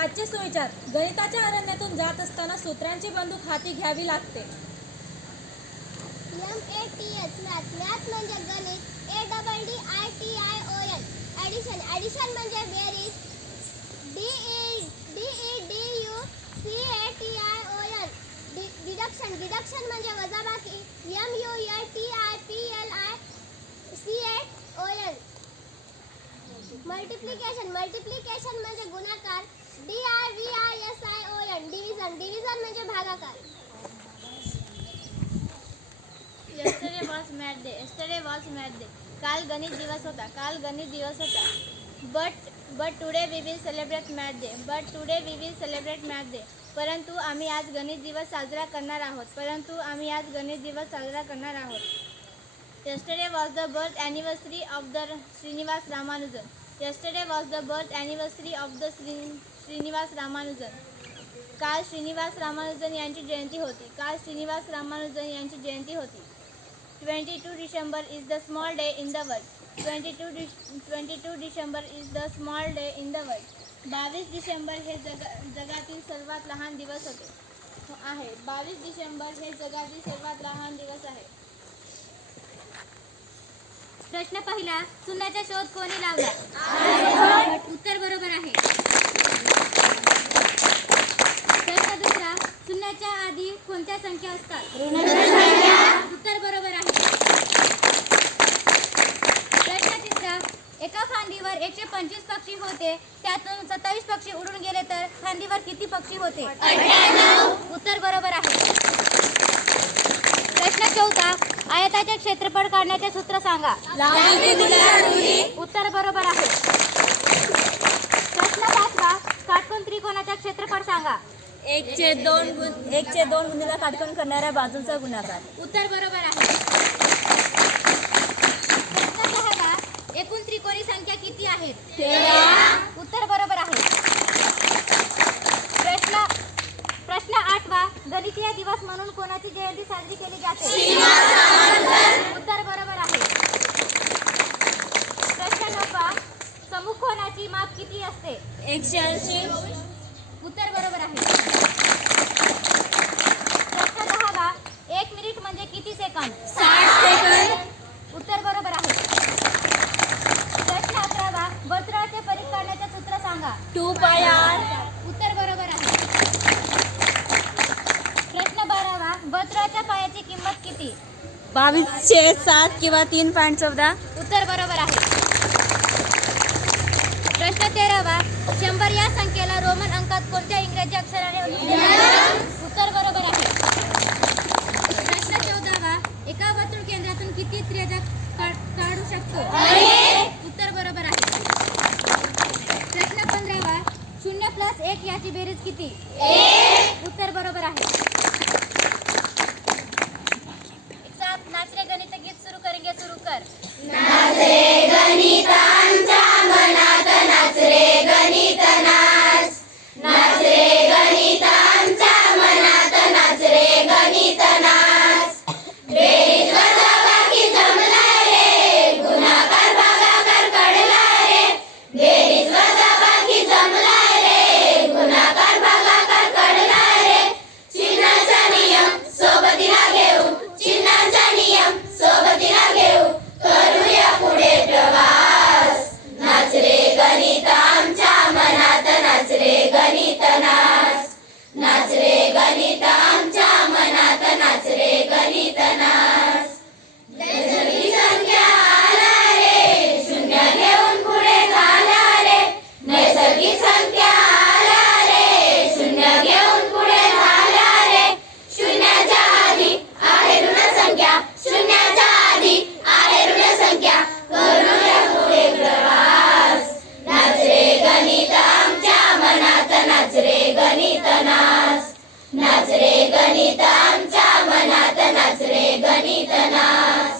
आजचे सुविचार. गणिताच्या अरण्यातून जात असताना सूत्रांची बंदूक हाती घ्यावी लागते. MATS मॅथ म्हणजे गणित. ADDITION ॲडिशन म्हणजे बेरीज. DEDUCTION म्हणजे वजाबाकी. MULTIPLICATION मल्टिप्लिकेशन म्हणजे गुणाकार. DIVISION डिव्हिजन म्हणजे भागाकार. Yesterday was math day. काल गणित दिवस होता. But today we will celebrate math day. परंतु आम्ही आज गणित दिवस साजरा करणार आहोत. Yesterday was the birth anniversary of the Srinivas Ramanujan. काल श्रीनिवास रामानुजन यांची जयंती होती. 22 December is the small day in the world. 22 December is the small day in the world. 22 December हे जगातील सर्वात लहान दिवस आहे. 22 डिसेंबर हे जगातील सर्वात लहान दिवस आहे. प्रश्न पहिला, शून्याचा शोध कोणी लावला? उत्तर बरोबर आहे. प्रश्न दुसरा, शून्याच्या आधी कोणत्या संख्या असतात? उत्तर बरोबर आहे. प्रश्न तिसरा, एका फांदीवर 125 पक्षी होते, त्यातून 27 पक्षी उडून गेले तर फांदीवर किती पक्षी होते? उत्तर बरोबर आहे. प्रश्न चौथा, आयताचे क्षेत्रफळ काढण्याचे सूत्र सांगा. उत्तर बरोबर आहे. प्रश्न पाचवा, काटकोन त्रिकोणाचे क्षेत्रफळ सांगा. 1/2 गुणिले काटकोन करणाऱ्या बाजूचा गुणाकार. उत्तर बरोबर आहे. प्रश्न सहावा, एकूण त्रिकोणी संख्या किती आहेत? 13. उत्तर बरोबर आहे. प्रश्न आठवा, गणितीय दिवस म्हणून कोणाची जयंती साजरी केली जाते? उत्तर बरोबर आहे. प्रश्न नववा, समकोणाची माप किती असते? 180. उत्तर बरोबर आहे. प्रश्न दहावा, 1 मिनिट म्हणजे किती सेकंद? 60 सेकंद. उत्तर बरोबर आहे. प्रश्न 11वा, वर्तुळाचे परिघ काढण्याचे सूत्र सांगा. 2πr. उत्तर बरोबर आहे. प्रश्न 12वा, वर्तुळाच्या पायाची किंमत किती? 2207 किंवा 3.14. उत्तर बरोबर आहे. प्रश्न 13वा, 100 या संख्येला रोमन अंकात कोणत्या इंग्रजी अक्षराने उत्तर बरोबर आहे. प्रश्न 14वा, एका वर्तुळ केंद्रातून किती त्रिज्या काढू शकतो? उत्तर बरोबर आहे. प्रश्न 15वा, 0 + 1 याची बेरीज किती? उत्तर बरोबर आहे. एक साथ नाच रे गणित गीत सुरू करेंगे. सुरू कर. नाच रे गणितांच्या मनात नाच रे गणित नाच. नाच रे गणितांच्या मनात नाच रे गणित नाच. बेरीज वजाबाकी जमलाय रे, गुणाकार भागाकार कळलाय रे. बेरीज वजाबाकी जमलाय रे, गुणाकार भागाकार कळलाय रे. चिन्हांचा नियम सोबतीला घेऊ करूया पुढे प्रवास. नाच रे गणित आमच्या मनात नाच रे गणित नाच. नाच रे गणित आमच्या मनात नाच रे गणित नाच. नैसर्गिक संख्या आला रे, शून्य घेऊन पुढे झाला रे. नैसर्गिक संख्या आला रे, शून्य घेऊन पुढे झाला रे. शून्याच्या आधी आहे ऋण संख्या, शून्याच्या आधी आहे ऋण संख्या, करूया पुढे प्रवास. नाच रे गणित आमच्या मनात नाच रे गणित नाच. नाच रे गणित आमच्या मनात नाच रे गणित नाच.